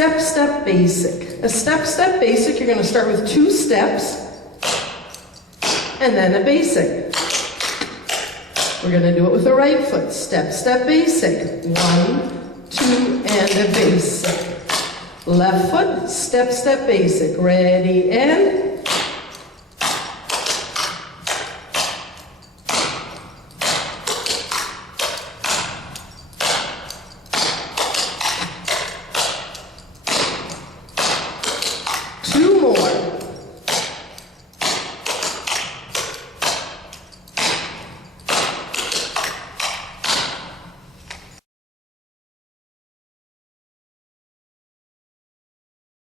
Step, step, basic. A step, step, basic, you're going to start with 2 steps and then a basic. We're going to do it with the right foot. Step, step, basic. 1, 2, and a basic. Left foot, step, step, basic. Ready, and